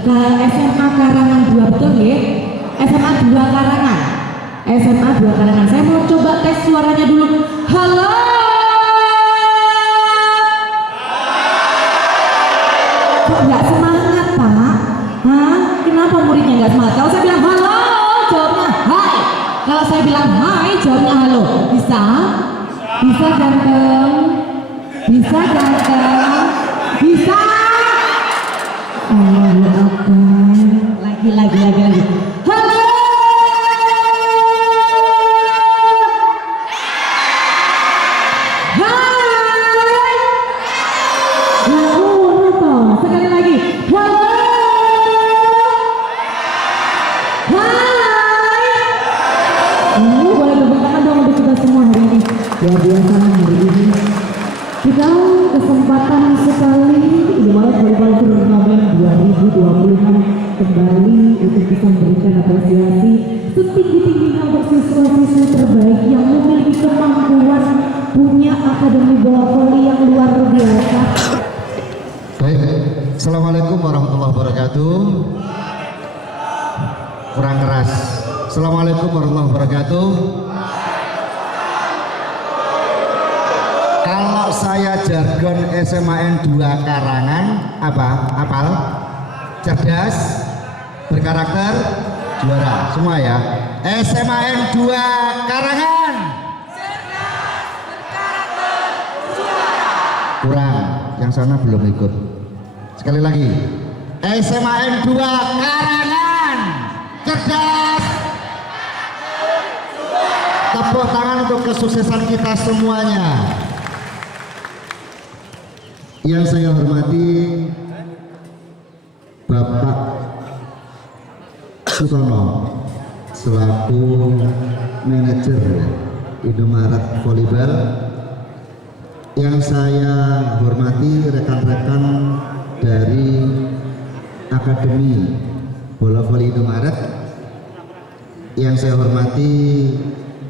ke SMA Karangan 2, betul ya? SMA 2 Karangan. SMA 2 Karangan. Saya mau coba tes suaranya dulu. Halo. Kok nggak semangat, Pak? Hah? Kenapa muridnya nggak semangat? Kalau saya bilang halo, jawabnya hai. Kalau saya bilang hai, jawabnya halo. Bisa? Bisa ganteng? Bisa ganteng? Bisa? Oh, apa? Lagi. Halo! Hai! Sekali lagi. Halo! Hai! Boleh tepuk tangan dong untuk kita semua hari ini. Luar biasa hari ini. Kita kesempatan sekali Indomaret Volleyball Turnamen 2026 kembali untuk bisa memberikan apresiasi setinggi-tingginya untuk siswa-siswi terbaik yang memiliki kemampuan, punya akademi bola voli yang luar biasa. Baik, Assalamualaikum warahmatullahi wabarakatuh. Kurang keras. Assalamualaikum warahmatullahi wabarakatuh. Kalau saya jargon SMAN 2 Karangan, apa? Apal? Cerdas, berkarakter, juara. Semua ya. SMAN 2 Karangan. Cerdas, berkarakter, juara. Kurang, yang sana belum ikut. Sekali lagi. SMAN 2 Karangan. Cerdas. Tepuk tangan untuk kesuksesan kita semuanya. Yang saya hormati Bapak Sutono selaku manajer Indomaret Volleyball, yang saya hormati rekan-rekan dari Akademi Bola Voli Indomaret, yang saya hormati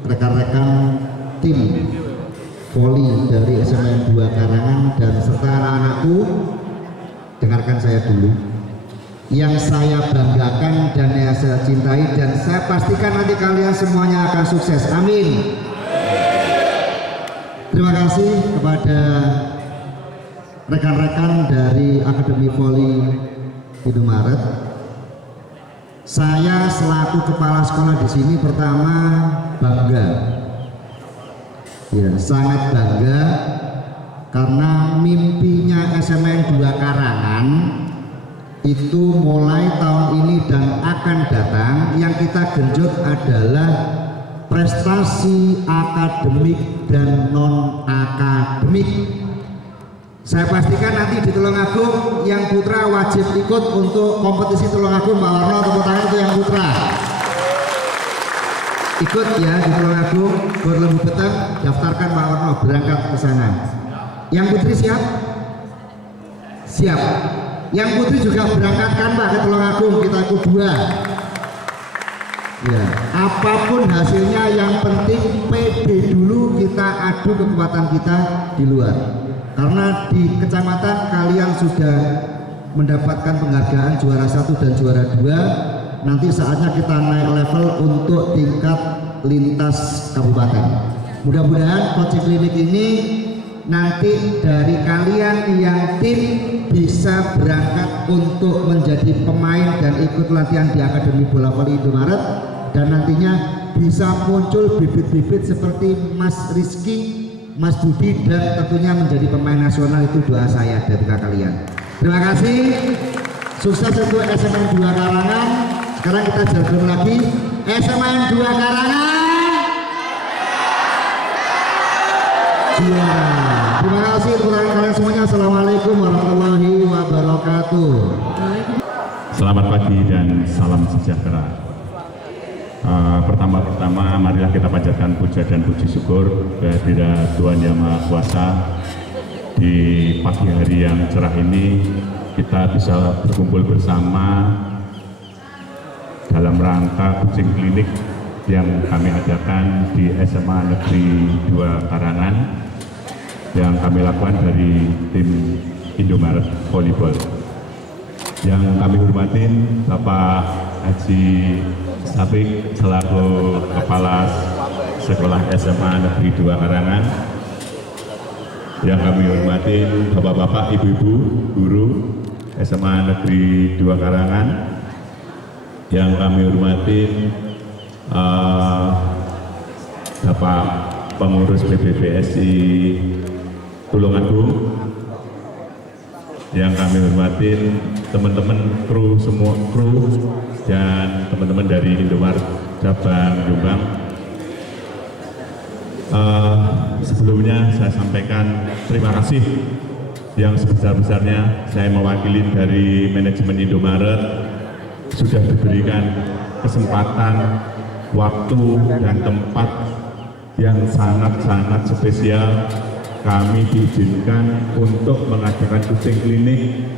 rekan-rekan tim voli dari SMAN 2 Karangan dan serta anak-anakku. Dengarkan saya dulu. Yang saya banggakan dan yang saya cintai, dan saya pastikan nanti kalian semuanya akan sukses. Amin. Terima kasih kepada rekan-rekan dari Akademi Voli Indomaret. Saya selaku kepala sekolah di sini pertama bangga. Ya, sangat bangga karena mimpinya SMAN 2 Karangan itu mulai tahun ini dan akan datang, yang kita genjot adalah prestasi akademik dan non akademik. Saya pastikan nanti di Tulungagung yang putra wajib ikut untuk kompetisi Tulungagung. Pak Warno, tepuk tangan untuk yang putra. Ikut ya di Tulungagung, Gorlembu Beteng, daftarkan Pak Warno, berangkat ke sana. Yang putri siap? Siap. Yang putri juga berangkatkan Pak ke Tulungagung, kita ikut 2. Ya, apapun hasilnya yang penting PD dulu, kita adu kekuatan kita di luar. Karena di kecamatan kalian sudah mendapatkan penghargaan juara 1 dan juara 2. Nanti saatnya kita naik level untuk tingkat lintas kabupaten. Mudah-mudahan coaching klinik ini nanti dari kalian yang tim bisa berangkat untuk menjadi pemain dan ikut latihan di Akademi Bola Voli Indomaret, dan nantinya bisa muncul bibit-bibit seperti Mas Rizky, Mas Budi, dan tentunya menjadi pemain nasional. Itu doa saya dari kalian. Terima kasih. Sukses untuk SMAN 2 Karangan. Sekarang kita jargon lagi. SMAN 2 Karangan juara. Terima kasih untuk kalian semuanya. Assalamualaikum warahmatullahi wabarakatuh. Selamat pagi dan salam sejahtera. Pertama-tama marilah kita panjatkan puja dan puji syukur kehadirat Tuhan Yang Maha Kuasa. Di pagi hari yang cerah ini kita bisa berkumpul bersama dalam rangka coaching klinik yang kami adakan di SMA Negeri 2 Karangan, yang kami lakukan dari tim Indomaret Volleyball. Yang kami hormatin Bapak Haji Sabik selaku Kepala Sekolah SMA Negeri 2 Karangan. Yang kami hormatin Bapak-bapak, Ibu-ibu, guru SMA Negeri 2 Karangan. Yang kami hormatin Bapak Pengurus PBBSI Tulungagung. Yang kami hormatin teman-teman kru, semua kru dan teman-teman dari Indomaret cabang Jombang. Sebelumnya saya sampaikan terima kasih yang sebesar-besarnya saya mewakili dari manajemen Indomaret sudah diberikan kesempatan, waktu dan tempat yang sangat-sangat spesial. Kami diizinkan untuk mengadakan coaching klinik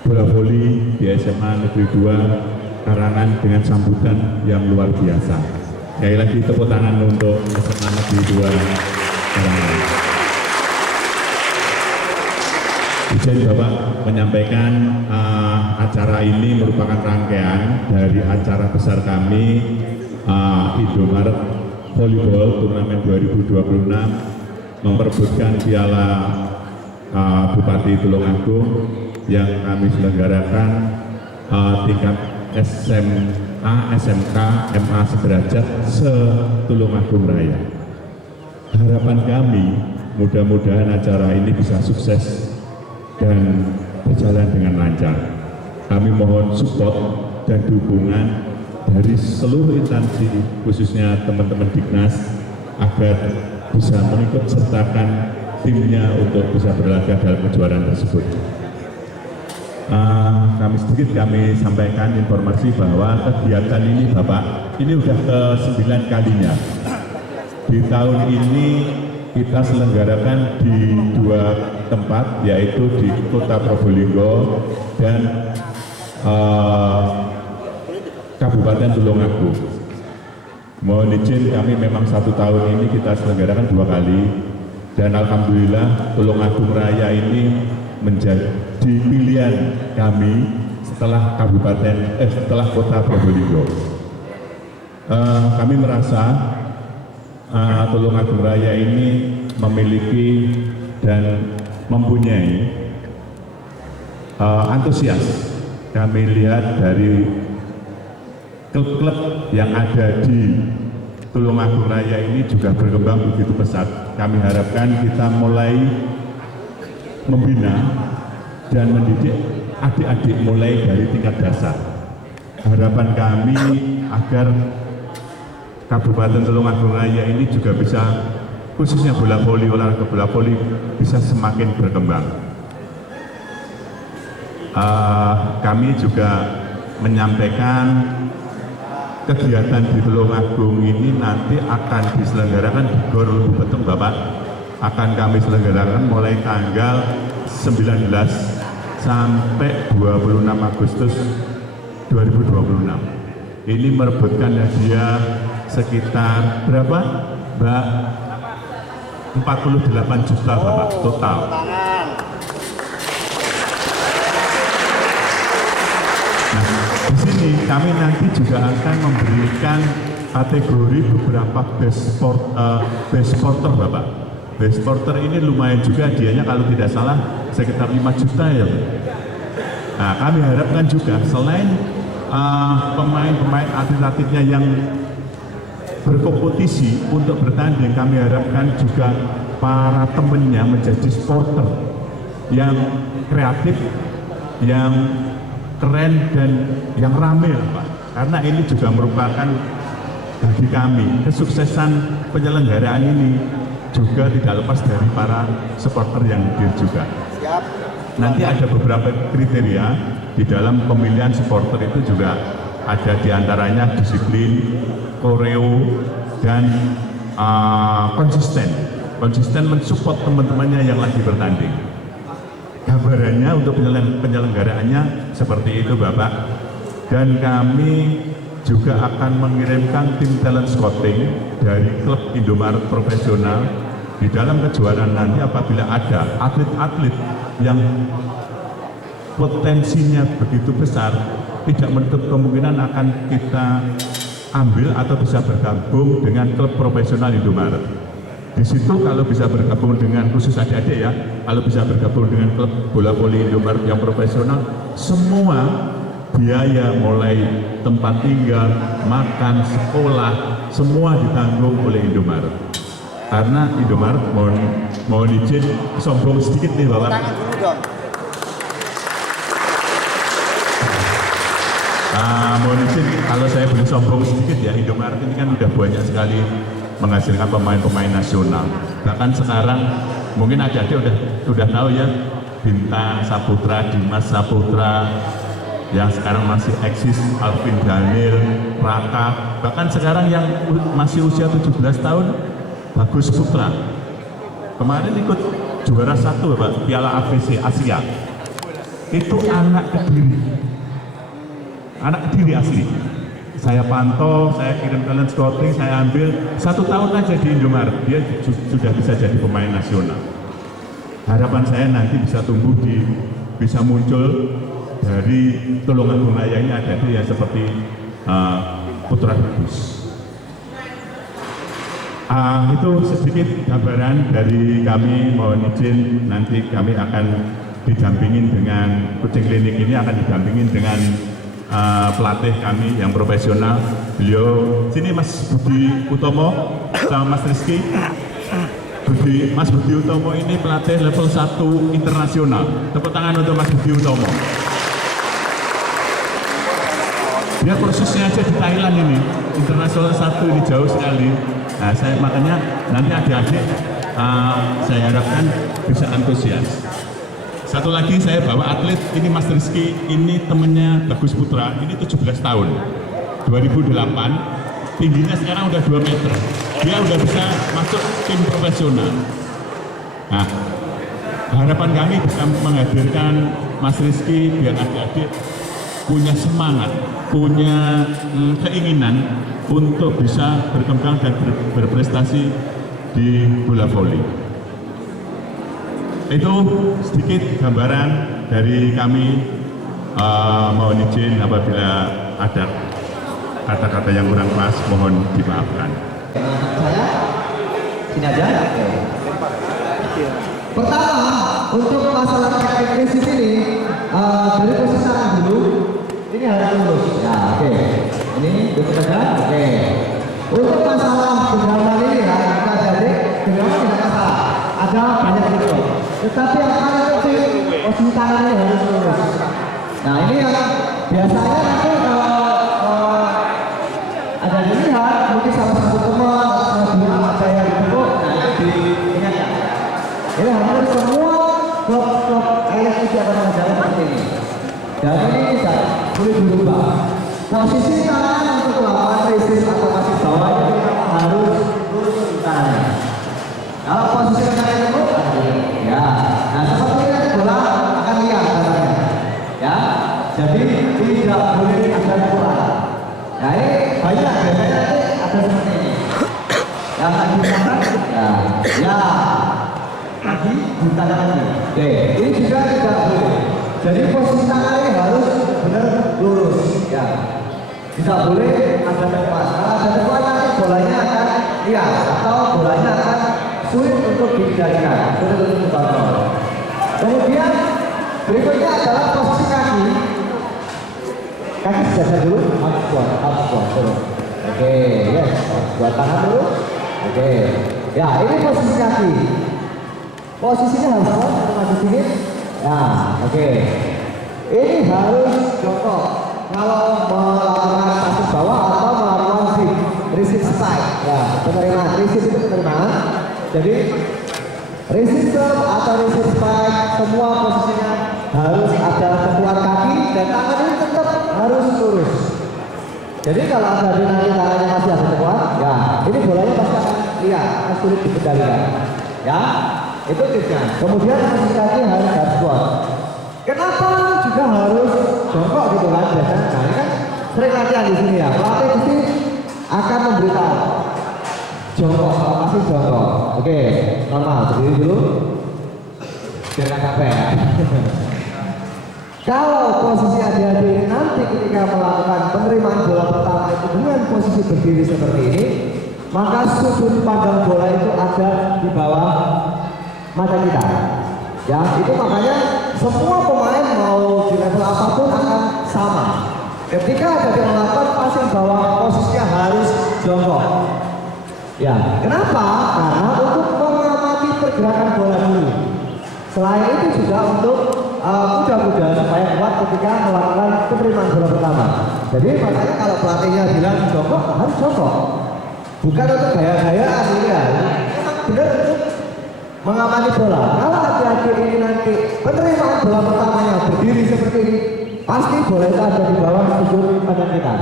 bola voli di SMA Negeri 2 Karangan dengan sambutan yang luar biasa. Sekali lagi tepuk tangan untuk SMA Negeri 2 Karangan. Izin Bapak menyampaikan acara ini merupakan rangkaian dari acara besar kami Indomaret Volleyball Turnamen 2026 memperebutkan piala Bupati Tulungagung yang kami selenggarakan tingkat SMA, SMK, MA sederajat se-Tulungagung Raya. Harapan kami mudah-mudahan acara ini bisa sukses dan berjalan dengan lancar. Kami mohon support dan dukungan dari seluruh instansi, khususnya teman-teman Dignas, agar bisa mengikut sertakan timnya untuk bisa berlaga dalam kejuaraan tersebut. Kami sampaikan informasi bahwa kegiatan ini Bapak, ini sudah ke-9 kalinya. Di tahun ini kita selenggarakan di 2 tempat, yaitu di Kota Probolinggo dan Kabupaten Tulungagung. Mohon izin, kami memang 1 tahun ini kita selenggarakan 2 kali, dan alhamdulillah Tulungagung Raya ini menjadi pilihan kami setelah setelah Kota Probolinggo. Kami merasa Tulungagung Raya ini memiliki dan mempunyai antusias. Kami lihat dari klub-klub yang ada di Tulungagung Raya ini juga berkembang begitu pesat. Kami harapkan kita mulai membina dan mendidik adik-adik mulai dari tingkat dasar. Harapan kami agar Kabupaten Tulungagung Raya ini juga bisa, khususnya bola voli, olahraga bola voli bisa semakin berkembang. Kami juga menyampaikan kegiatan di Tulungagung ini nanti akan diselenggarakan di Gor Lubu Peteng, Bapak. Akan kami selenggarakan mulai tanggal 19 sampai 26 Agustus 2026. Ini merebutkan hadiah sekitar berapa, Mbak? 48 juta, Bapak, total. Di sini kami nanti juga akan memberikan kategori beberapa best sporter, Bapak. Best sporter ini lumayan juga hadiahnya, kalau tidak salah sekitar 5 juta ya. Nah, kami harapkan juga selain pemain-pemain atlet-atletnya yang berkompetisi untuk bertanding, kami harapkan juga para temennya menjadi sporter yang kreatif, yang keren dan yang ramai, Pak. Karena ini juga merupakan bagi kami kesuksesan penyelenggaraan ini juga tidak lepas dari para supporter yang hadir juga. Nanti ada beberapa kriteria di dalam pemilihan supporter, itu juga ada diantaranya disiplin, koreo, dan konsisten mensupport teman-temannya yang lagi bertanding. Gambarannya untuk penyelenggaraannya seperti itu, Bapak. Dan kami juga akan mengirimkan tim talent scouting dari klub Indomaret profesional di dalam kejuaraan nanti. Apabila ada atlet-atlet yang potensinya begitu besar, tidak menutup kemungkinan akan kita ambil atau bisa bergabung dengan klub profesional Indomaret. Di situ kalau bisa bergabung dengan, khusus adik-adik ya, kalau bisa bergabung dengan klub bola voli Indomaret yang profesional, semua biaya mulai tempat tinggal, makan, sekolah, semua ditanggung oleh Indomaret. Karena Indomaret mohon izin sombong sedikit nih Bapak. Mohon izin kalau saya boleh sombong sedikit ya, Indomaret ini kan udah banyak sekali menghasilkan pemain-pemain nasional. Bahkan sekarang mungkin adik-adik udah tahu ya, Bintang Saputra, Dimas Saputra, yang sekarang masih eksis, Alvin Daniel, Raka, bahkan sekarang yang masih usia 17 tahun, Bagus Putra. Kemarin ikut juara 1 Bapak, Piala AFC Asia. Itu anak Kediri asli. Saya pantau, saya kirim talent scouting, saya ambil 1 tahun aja di Indomaret, dia sudah bisa jadi pemain nasional. Harapan saya nanti bisa tumbuh bisa muncul dari Tulungagung Raya ini ada yang seperti Putra Bagus. Itu sedikit gambaran dari kami, mohon izin nanti kami akan didampingin dengan coaching klinik ini akan didampingin dengan pelatih kami yang profesional. Beliau sini Mas Budi Utomo sama Mas Rizky. Mas Budi Utomo ini pelatih level 1 internasional. Tepuk tangan untuk Mas Budi Utomo. Dia kursusnya aja di Thailand ini, internasional 1 ini jauh sekali. Nah, makanya nanti adik-adik saya harapkan bisa antusias. Satu lagi saya bawa atlet, ini Mas Rizky, ini temennya Bagus Putra, ini 17 tahun, 2008, tingginya sekarang udah 2 meter, dia udah bisa masuk tim profesional. Nah, harapan kami bisa menghadirkan Mas Rizky biar adik-adik punya semangat, punya keinginan untuk bisa berkembang dan berprestasi di bola voli. Itu sedikit gambaran dari kami. Mohon izin apabila ada kata-kata yang kurang pas, mohon dimaafkan. Saya sini aja. Pertama, untuk masalah teknis ini dari posisi tangan dulu, ini harus lurus. Ya, oke. Ini tutup aja. Oke. Untuk masalah genggaman ini ya, kita jadi genggaman tidak masalah. Ada banyak gitu. Tetapi yang paling penting posisi tangannya harus lurus. Nah ini yang biasanya nanti kalau ada dilihat mungkin salah satu teman atau ada yang ditepuk, nah itu diingatkan. Ini hampir semua klub-klub elit itu akan mengajarkan seperti ini. Dan ini tidak boleh dirubah. Posisi tangan untuk lawan resis atau masih bawah itu harus lurus tangannya. Kalau posisi tangannya itu ya, nah seperti ini bola akan lihat caranya, ya. Jadi tidak boleh ada kurang. Nah ini banyak biasanya nanti ada seperti ini. Yang tadi tangan, ya, tadi bukan lagi. Oke, ini juga tidak boleh. Jadi posisi tangannya harus benar lurus, ya. Tidak boleh ada tempat. Kalau ada tempat nanti bolanya akan lihat atau bolanya akan sulit untuk dikendalikan, sulit untuk dikontrol. Kemudian berikutnya adalah posisi kaki. Kaki sejajar dulu, up squat, turun. Oke, yes, buat tangan dulu. Oke, ya ini posisi kaki. Posisinya harus sama sama sini. Ya, oke. Ini harus jongkok. Kalau melakukan kaki bawah atau melakukan sit, resist side, ya penerimaan, resist itu penerimaan. Jadi resistor atau resist spike semua posisinya harus ada sentuhan kaki dan tangan ini tetap harus lurus. Jadi kalau ada di nanti tangannya masih ada sentuhan, ya ini bolanya pasti akan lihat, sulit dikendalikan. Ya, itu tipsnya. Kemudian posisi kaki harus hard squat. Kenapa juga harus jongkok gitu kan biasanya? Nah ini kan sering latihan di sini ya. Pelatih pasti akan memberitahu jongkok, masih jongkok. Oke, normal, berdiri dulu. Biar nggak capek ya. Kalau posisi adik-adik nanti ketika melakukan penerimaan bola pertama itu dengan posisi berdiri seperti ini, maka sudut pandang bola itu ada di bawah mata kita. Ya, itu makanya semua pemain mau di level apapun akan sama. Ketika ada melakukan passing bawah, posisinya harus jongkok. Ya, kenapa? Karena untuk mengamati pergerakan bola dulu. Selain itu juga untuk kuda-kuda supaya kuat ketika melakukan penerimaan bola pertama. Jadi makanya kalau pelatihnya bilang jongkok, harus jongkok. Bukan untuk gaya-gayaan ini ya. Memang benar untuk mengamati bola. Kalau adik-adik ini nanti penerimaan bola pertamanya berdiri seperti ini, pasti bola itu ada di bawah sudut pandang kita.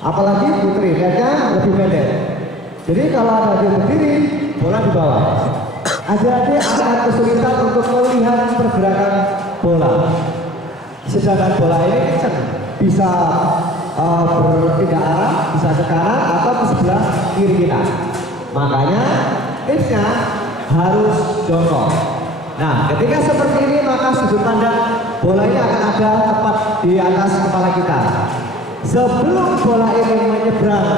Apalagi putri, lihatnya lebih pendek. Jadi kalau ada dia berdiri, bola di bawah. Adik-adik akan kesulitan untuk melihat pergerakan bola. Sedangkan bola ini bisa berpindah arah, bisa ke kanan atau ke sebelah kiri kita. Makanya tipsnya harus jongkok. Nah, ketika seperti ini maka sudut pandang bola ini akan ada tepat di atas kepala kita. Sebelum bola ini menyeberang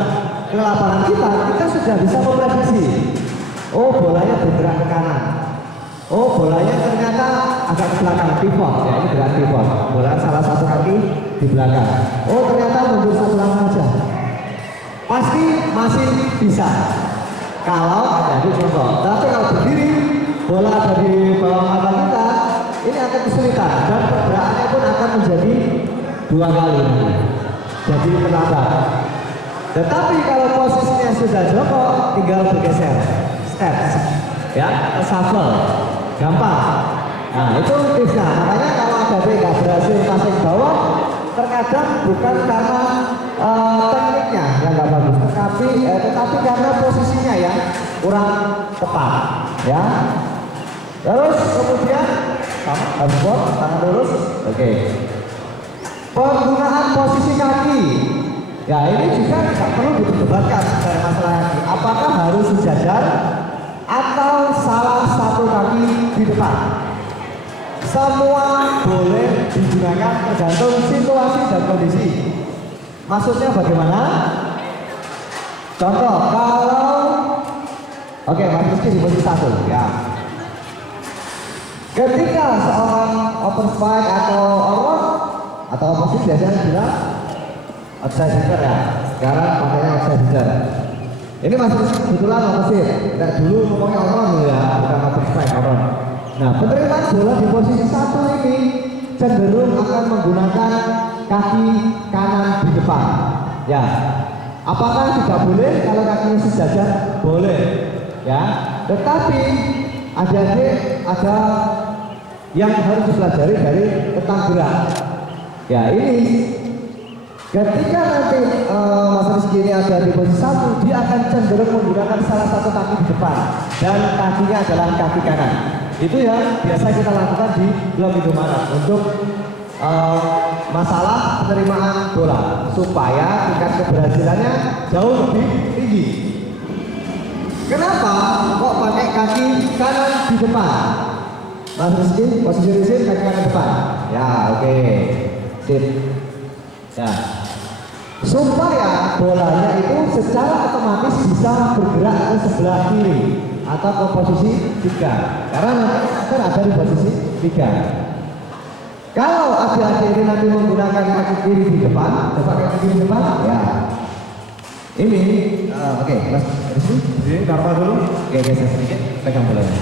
ke lapangan kita sudah bisa memprediksi. Oh, bolanya bergerak ke kanan. Oh, bolanya ternyata agak ke belakang, pivot. Ya, ini gerak pivot. Bola salah satu kaki di belakang. Oh, ternyata mundur satu langkah saja. Pasti masih bisa. Kalau ada di jongkok. Tapi kalau berdiri, bola ada di bawah mata kita, ini akan kesulitan dan pergerakannya pun akan menjadi 2 kali. Jadi terlambat. Tetapi kalau posisinya sudah jongkok, tinggal bergeser, steps, ya, shuffle, gampang. Nah itu tipsnya. Makanya kalau ada nggak berhasil passing bawah, terkadang bukan karena tekniknya yang nggak bagus, tetapi karena posisinya yang kurang tepat, ya. Terus kemudian harus buat tangan lurus, oke. Penggunaan posisi kaki. Ya ini juga tidak perlu diperdebatkan dari masalah kaki. Apakah harus sejajar atau salah satu kaki di depan? Semua boleh digunakan tergantung situasi dan kondisi. Maksudnya bagaimana? Contoh kalau oke, Mas Rizky di posisi 1 ya. Ketika seorang open spike atau on atau opposite biasanya bilang outside hitter ya, sekarang pakainya outside hitter. Ini masih kebetulan opposite, tidak dulu ngomongnya on dulu ya, bukan open spike on. Nah, penerimaan bola di posisi 1 ini cenderung akan menggunakan kaki kanan di depan. Ya, apakah tidak boleh kalau kakinya sejajar? Boleh, ya. Tetapi adik-adik ada yang harus dipelajari dari tentang gerak. Ya ini ketika nanti Mas Rizky ini ada di posisi 1, dia akan cenderung menggunakan salah satu kaki di depan dan kakinya adalah kaki kanan. Itu ya biasa kita lakukan di Blok Indomaret untuk masalah penerimaan bola supaya tingkat keberhasilannya jauh lebih tinggi. Kenapa kok pakai kaki kanan di depan? Mas Rizky, posisi Rizky kaki kanan depan. Ya oke. Sip. Ya. Supaya bolanya itu secara otomatis bisa bergerak ke sebelah kiri atau ke posisi 3. Karena nanti akan ada di posisi 3. Kalau adik-adik ini nanti menggunakan kaki kiri di depan, coba kaki kiri di depan, ya. Ini, oke, Mas Rizky, berdiri normal dulu. Oke, geser sedikit, pegang bolanya.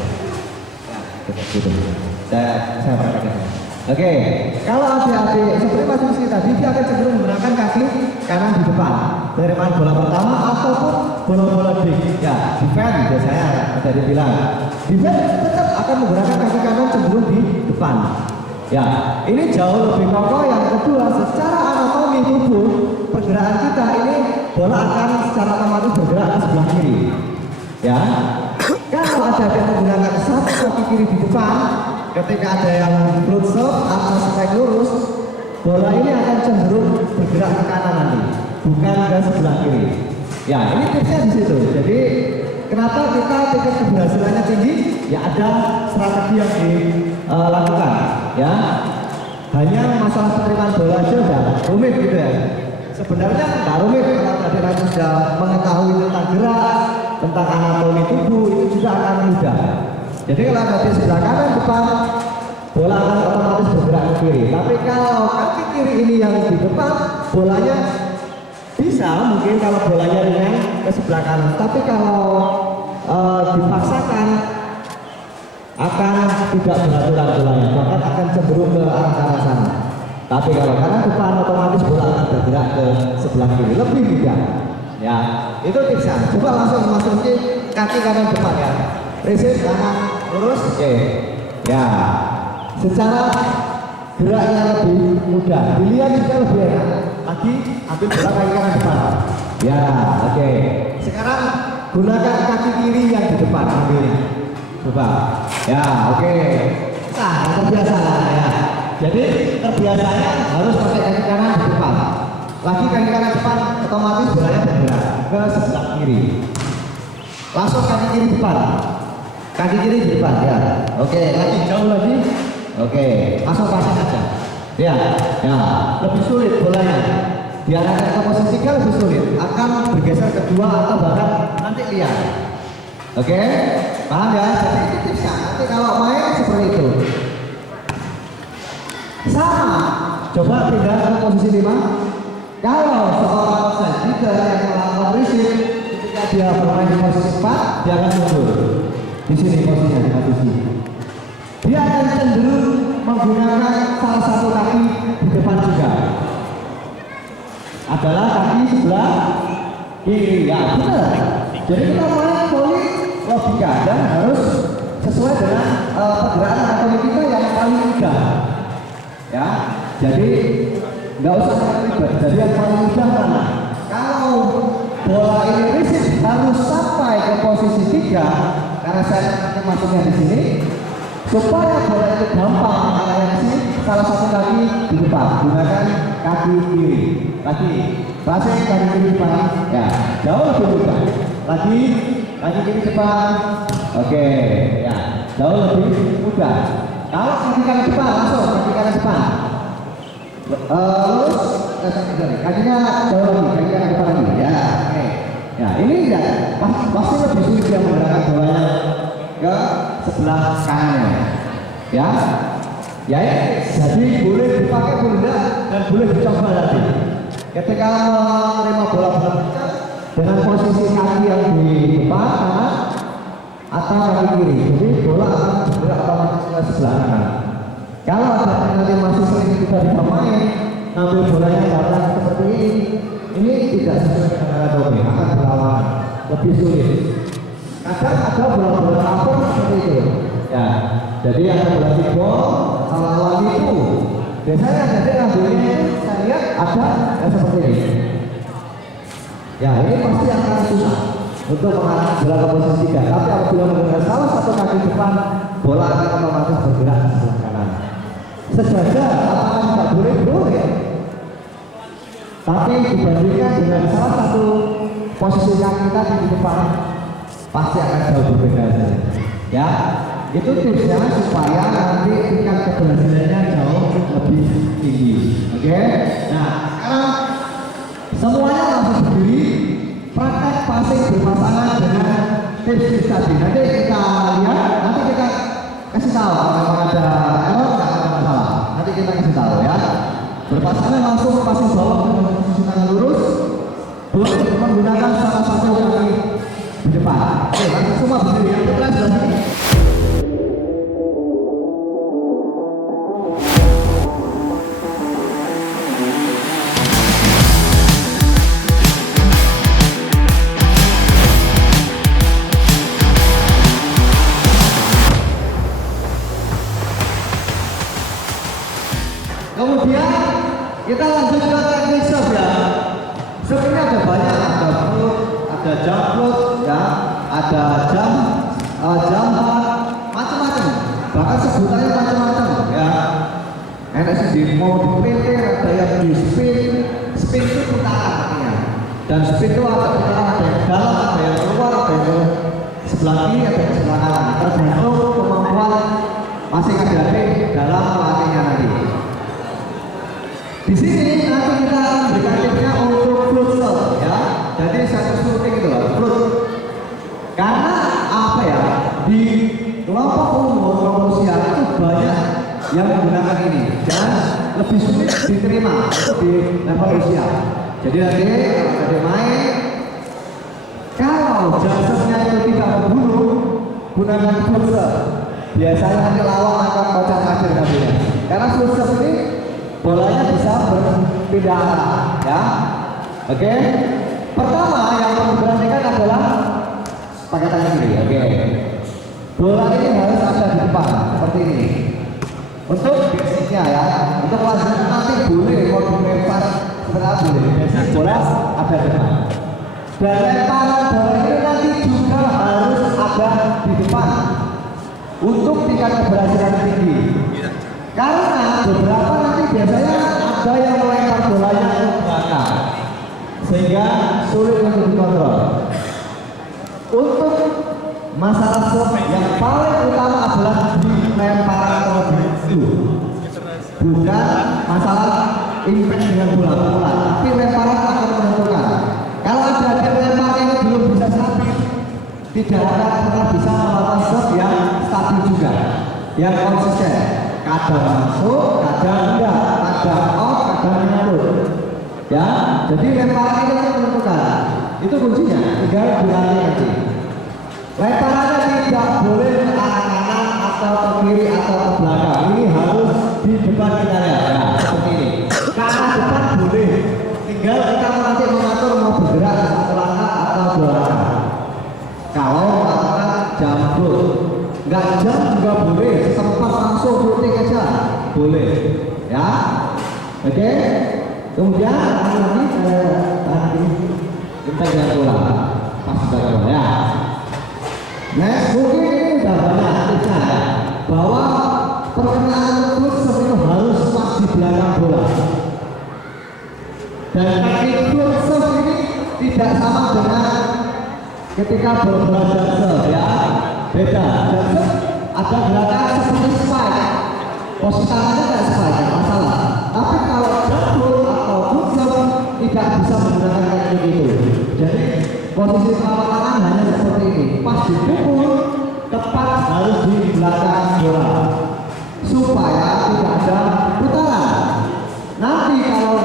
Ya, gitu. Saya perhatikan. Oke, kalau adik-adik seperti Mas Rizky tadi, dia akan cenderung menggunakan kaki kanan di depan. Penerimaan bola pertama ataupun bola-bola big. Ya, defense biasanya ada dibilang. Defense tetap akan menggunakan kaki kanan cenderung di depan. Ya, ini jauh lebih kokoh. Yang kedua, secara anatomi tubuh pergerakan kita ini bola akan secara otomatis bergerak ke sebelah kiri. Ya, kalau ada yang menggunakan satu kaki kiri di depan, ketika ada yang float serve atau strike lurus, bola ini akan cenderung bergerak ke kanan nanti, bukan ke sebelah kiri. Ya, ini tipsnya di situ. Jadi kenapa kita tingkat keberhasilannya tinggi? Ya ada strategi yang dilakukan. Ya, hanya masalah penerimaan bola aja udah rumit gitu ya. Sebenarnya nggak rumit kalau tadi nanti sudah mengetahui tentang gerak, tentang anatomi tubuh itu juga akan mudah. Jadi kalau ada di sebelah kanan depan, bola akan otomatis bergerak ke kiri. Tapi kalau kaki kiri ini yang di depan, bolanya bisa mungkin kalau bolanya ringan ke sebelah kanan. Tapi kalau dipaksakan akan tidak beraturan bolanya, bahkan akan cenderung ke arah sana. Tapi kalau kanan depan otomatis bola akan bergerak ke sebelah kiri, lebih mudah. Ya, itu tipsnya. Coba langsung masukin kaki kanan depan ya. Receive kanan lurus, oke. Ya, secara geraknya lebih mudah, dilihat juga lebih enak. Lagi ambil bola kaki kanan depan. Ya, oke. Sekarang gunakan kaki kiri yang di depan ambilnya. Coba. Ya, oke. Nah, terbiasa ya. Jadi terbiasanya harus pakai kaki kanan di depan. Lagi kaki kanan depan, otomatis bolanya bergerak ke sebelah kiri. Langsung kaki kiri depan. Kaki kiri di depan ya. Oke, lagi jauh lagi. Oke, langsung pasang aja. Ya, ya. Lebih sulit bolanya. Diarahkan ke posisi 3 lebih sulit. Akan bergeser ke 2 atau bahkan nanti lihat. Oke, paham ya? Jadi itu tipsnya. Nanti kalau main seperti itu. Sama, coba pindah ke posisi 5. Kalau seorang striker yang melakukan receive ketika dia bermain di posisi 4, dia akan mundur. Di sini posisinya di posisi. Dia akan cenderung menggunakan salah satu kaki di depan juga. Adalah kaki sebelah kiri. Ya, benar. Jadi kita main voli logika dan harus sesuai dengan pergerakan anatomi kita yang paling mudah. Ya, jadi nggak usah ribet. Jadi yang paling mudah mana? Kalau bola ini receive harus sampai ke posisi 3, karena saya masuknya di sini, supaya bola itu gampang mengalami salah satu kaki di depan. Gunakan kaki kiri. Lagi, pasang kaki kiri depan. Ya, jauh lebih mudah. Lagi, kaki kiri depan. Oke, ya, jauh lebih mudah. Kalau kaki kanan depan, langsung kaki kanan depan. Lurus, kakinya jauh lagi, kaki kanan depan lagi. Ya, oke. Ya, ini ya, pasti lebih sulit yang menggerakkan bolanya ke sebelah kanannya. Ya, ya, jadi boleh dipakai bunda dan boleh dicoba nanti. Ketika menerima bola dengan posisi kaki yang di depan kanan atau kaki kiri, jadi bola akan bergerak otomatis ke sebelah kanan. Kalau ada nanti masih sering kita bisa main, ngambil bolanya datang seperti ini tidak sesuai dengan anatomi, akan berlawanan, lebih sulit. Kadang ada bola-bola apel seperti itu. Ya, jadi ada bola kickball, lawan itu. Biasanya jadi ngambilnya itu saya lihat ada yang seperti ini. Ya, ini pasti akan susah untuk mengarahkan bola ke posisi 3. Tapi apabila menggunakan salah satu kaki depan, bola akan otomatis bergerak ke sebelah kanan. Sejajar, apakah tidak boleh? Boleh. Tapi dibandingkan dengan salah satu posisi kaki tadi di depan, pasti akan jauh berbeda. Ya, itu tipsnya supaya nanti tingkat keberhasilannya jauh lebih tinggi. Oke? Nah, sekarang semuanya langsung berdiri, praktek passing berpasangan dengan tips tadi. Nanti kita lihat, nanti kita kasih tahu kalau memang ada error, nggak ada masalah. Nanti kita kasih tahu ya. Berpasangan langsung passing bawah dengan posisi tangan lurus, boleh menggunakan salah satu kaki di depan. Oke, langsung semua berdiri. Yang putra sebelah sini. Kemudian kita lanjut ke teknik serve ya. Serve ini ada banyak, ada float, ada jump float, ya, ada jump macam-macam. Bahkan sebutannya macam-macam ya. Ada di mau dipelintir, ada yang di spin itu putaran artinya. Dan spin itu ada putaran, ada yang dalam, ada yang keluar, ada yang ke sebelah kiri, ada yang ke sebelah kanan. Tergantung kemampuan masing-masing dalam pelatihnya nanti. yang menggunakan ini dan lebih sulit diterima di level usia. Jadi nanti kalau ada main, kalau jasanya itu tidak membunuh, gunakan pulsa. Biasanya nanti lawan akan baca hasil kabinnya. Karena pulsa ini bolanya bisa berpindah arah, ya. Oke. Pertama yang perlu diperhatikan adalah pakai tangan kiri. Oke. Bola ini harus ada di depan seperti ini. Untuk basicnya ya, untuk lanjutnya nanti boleh mau dilempar sebenarnya boleh. Basic bola ada di depan. Dan lemparan bola ini nanti juga harus ada di depan untuk tingkat keberhasilan tinggi. Karena beberapa nanti biasanya ada yang melempar bolanya ke belakang, sehingga sulit untuk dikontrol. Untuk masalah serve yang paling utama adalah di lemparan terlebih dulu, bukan masalah impact dengan bola, tapi lemparan akan menentukan. Kalau ada lempar yang belum bisa stabil, tidak akan pernah bisa melakukan serve yang stabil juga, yang konsisten. Kadang masuk, kadang enggak, kadang out, kadang nyambut. Ya, jadi lemparan itu menentukan. Itu kuncinya, tinggal dilatih nanti. Lemparannya tidak boleh ke arah kanan atau ke kiri atau ke belakang. Ini harus di depan kita ya, seperti ini. Ke arah depan boleh, tinggal kita nanti mengatur mau bergerak satu langkah atau dua langkah. Kalau melakukan jambut, nggak jam juga boleh, sempat langsung shooting aja boleh, ya. Oke. Kemudian lagi tadi kita jangan pulang pas bagian ya. Next mungkin ini udah banyak tipsnya ya, bahwa perkenaan foot itu harus pas di belakang bola. Dan teknik foot serve ini tidak sama dengan ketika belajar serve ya, beda. Dan serve ada gerakan seperti spike, posisi tangannya tidak spike, tidak masalah. Tapi kalau jambul atau foot serve tidak bisa menggunakan teknik itu. Jadi posisi telapak tangan hanya seperti ini, pas dipukul tepat harus di belakang bola supaya tidak ada putaran. Nanti kalau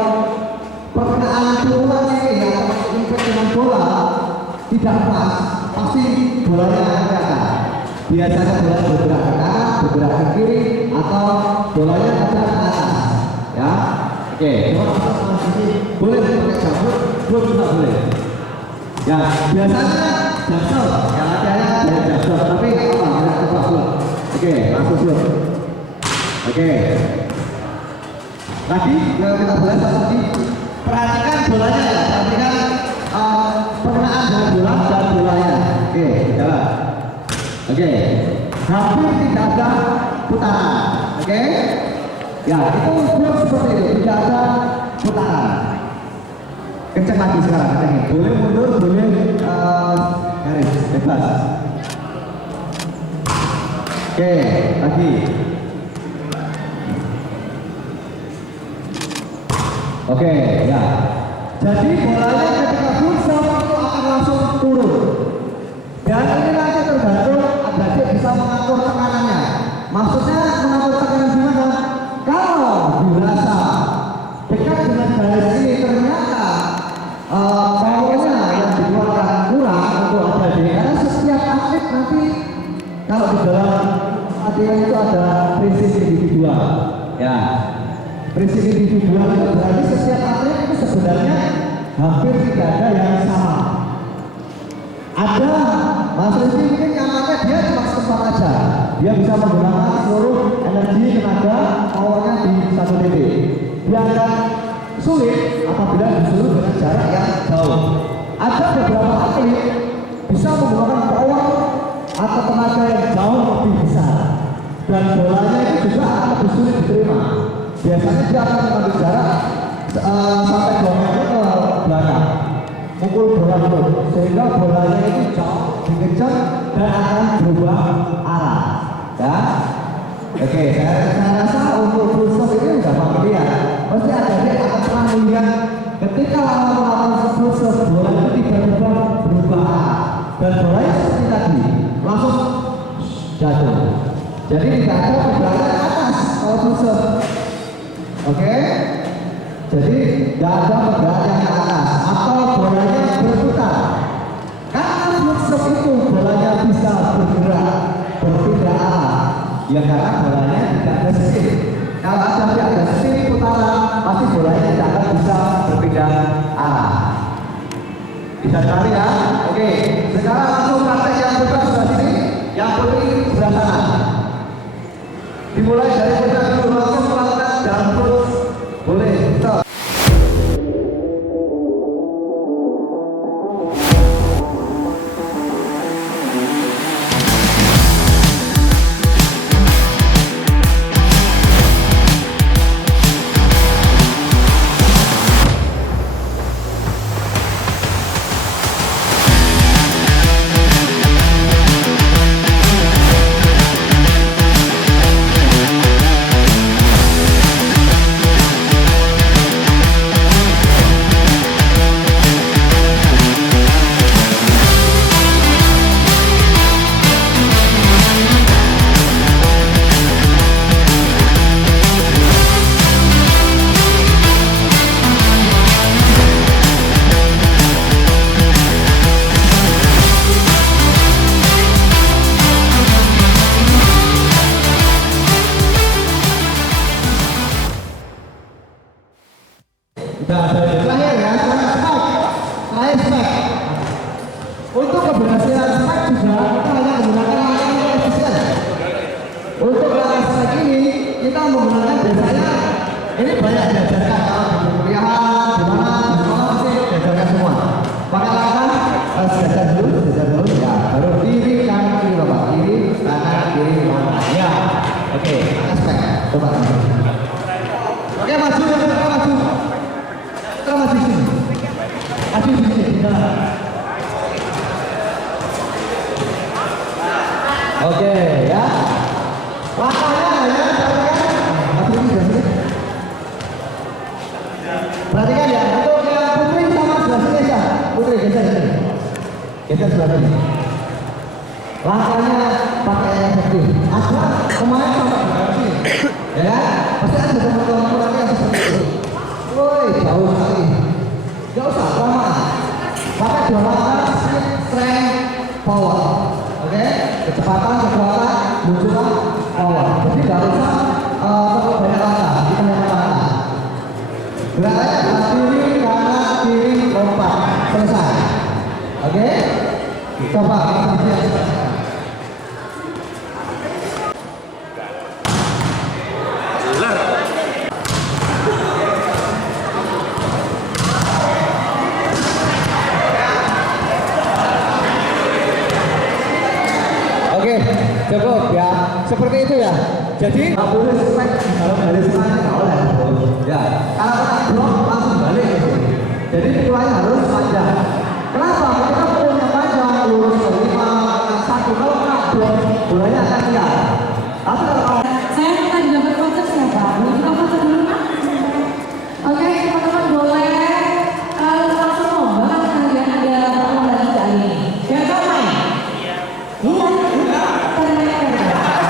perkenaan pukulan ini yang impact dengan bola tidak pas, pasti bolanya akan jatuh. Biasanya bola bergerak ke kanan, bergerak ke kiri, atau bolanya ke atas. Ya, oke. Boleh pakai jambut, belum tidak boleh. Ya, biasanya jaksel, ya latihannya dari jaksel, tapi apa? Kita coba dulu. Oke, langsung dulu. Oke. Tadi kita bahas tadi, perhatikan bolanya ya, perhatikan perkenaan dengan bola dan bolanya. Oke, jalan. Oke, hampir tidak ada putaran. Oke, ya itu belum seperti itu, tidak ada putaran. Kencang lagi sekarang, kencangin. Boleh mundur, boleh garis, bebas. Oke, lagi. Oke, ya. Jadi bolanya ketika full serve itu akan langsung turun. Dan ini nanti tergantung adik bisa mengatur tekanannya. Maksudnya mengatur tekanan gimana? Kalau dirasa dekat dengan garis ini ternyata powernya yang dikeluarkan kurang untuk adik, karena setiap atlet nanti kalau di dalam latihan itu ada prinsip individual, ya. Prinsip individual itu berarti setiap atlet itu sebenarnya hampir tidak ada yang sama. Ada Mas Rizky mungkin nyamannya dia cuma setempat aja, dia bisa menggunakan seluruh energi tenaga powernya di satu titik. Dia akan sulit apabila disuruh dengan jarak yang jauh. Ada beberapa atlet bisa menggunakan power atau tenaga yang jauh lebih besar, dan bolanya itu juga akan lebih sulit diterima. Biasanya dia akan mengambil jarak sampai 2 meter ke belakang, mukul bola itu, sehingga bolanya itu jauh dikejar dan akan berubah arah. Ya, oke. Saya rasa untuk full serve ini sudah familiar. Pasti ada yang akan pernah melihat ketika lawan melakukan full serve, bola itu tiba-tiba berubah arah dan bolanya seperti tadi langsung jatuh. Jadi tidak ada ke belakang atas, kalau pusat. Oke? Jadi nggak ada pergerakan yang ke atas atau bolanya berputar. Karena pusat itu bolanya bisa bergerak, berpindah arah. Ya karena bolanya tidak ada spin. Kalau ada spin putaran, pasti bolanya tidak akan bisa berpindah arah. Bisa cari ya? Oke. Sekarang langsung praktek yang putar sebelah sini, yang putih sebelah sana. Dimulai dari putar dulu, langsung praktek dan terus boleh. Stop. Terakhir ya, terakhir spek. Untuk keberhasilan spek juga kita hanya menggunakan langkah yang efisien. Untuk langkah spek ini kita menggunakan biasanya ini banyak diajarkan kalau di kuliahan, di mana, di sekolah pasti diajarkan semua. Pakai langkah sejajar dulu ya. Baru kiri kanan kiri bapak, kiri kanan kiri kanan. Ya, oke. Spek, coba. Oke maju ya, kita maju. Masih sini. Masih sini. Oke ya. Langkahnya ya, perhatikan ya. Untuk yang putri sama sebelah sini ya. Putri geser sini. Geser sebelah sini. Langkahnya pakai yang seperti. Asal kemarin sampai sebelah sini. Ya, pasti ada teman-teman lagi yang seperti itu. Woi, jauh sekali. Gak usah lama. Pakai dua langkah, strength, power. Oke, kecepatan, kekuatan, munculan, power. Jadi gak usah perlu banyak langkah. Kita hanya langkah. Gerakannya kiri, kanan, kiri, lompat, selesai. Oke, coba kita lihat. Cukup ya, seperti itu ya. Jadi nggak boleh spek kalau dari sana nggak boleh. Ya, kalau kita blok langsung balik. Jadi mulai harus panjang. Kenapa? Kita punya panjang lurus ke 5, 1. Kalau nggak blok, bolanya akan lihat. Tapi kalau Saya tadi dapat voucher siapa? Mau kita voucher dulu Pak? Oke, teman-teman boleh langsung ngomong kalian ada pertemuan lagi kali ini. Yang ramai? Iya. Punya tagline,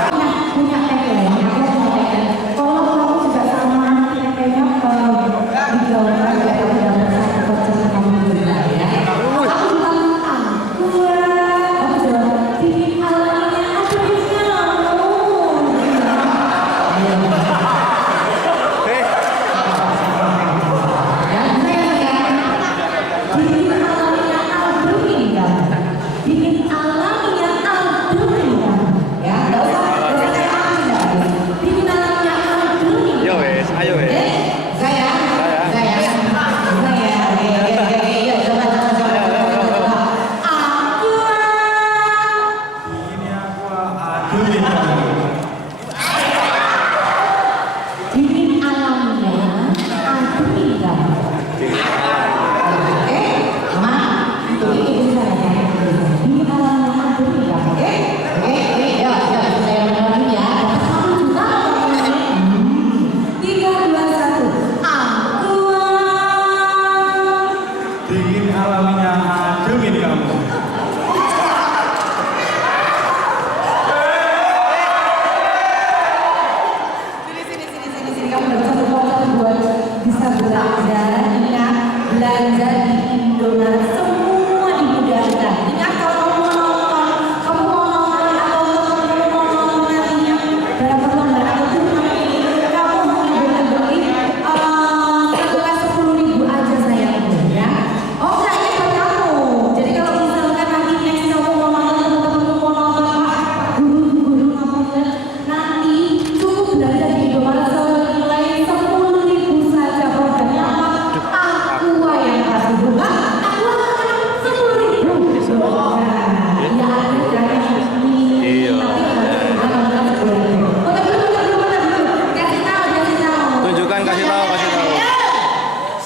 aku punya tagline. Kalau kamu juga sama tagline-nya digaungkan ya kamu dapat satu voucher kamu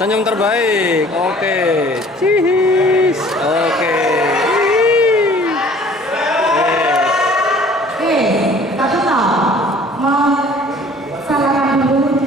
Senyum terbaik. Oke. Cihis. Oke. Tapi tahu mau salaman dulu.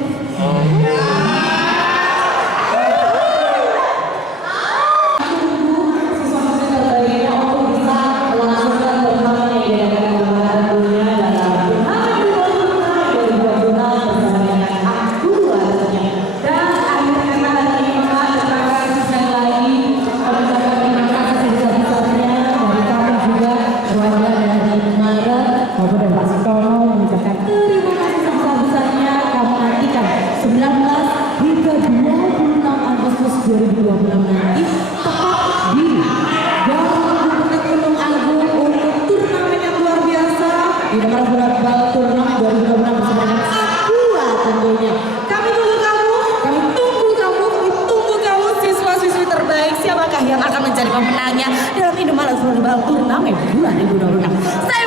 Siapakah yang akan menjadi pemenangnya dalam Indomaret Volleyball Turnamen 2026? Saya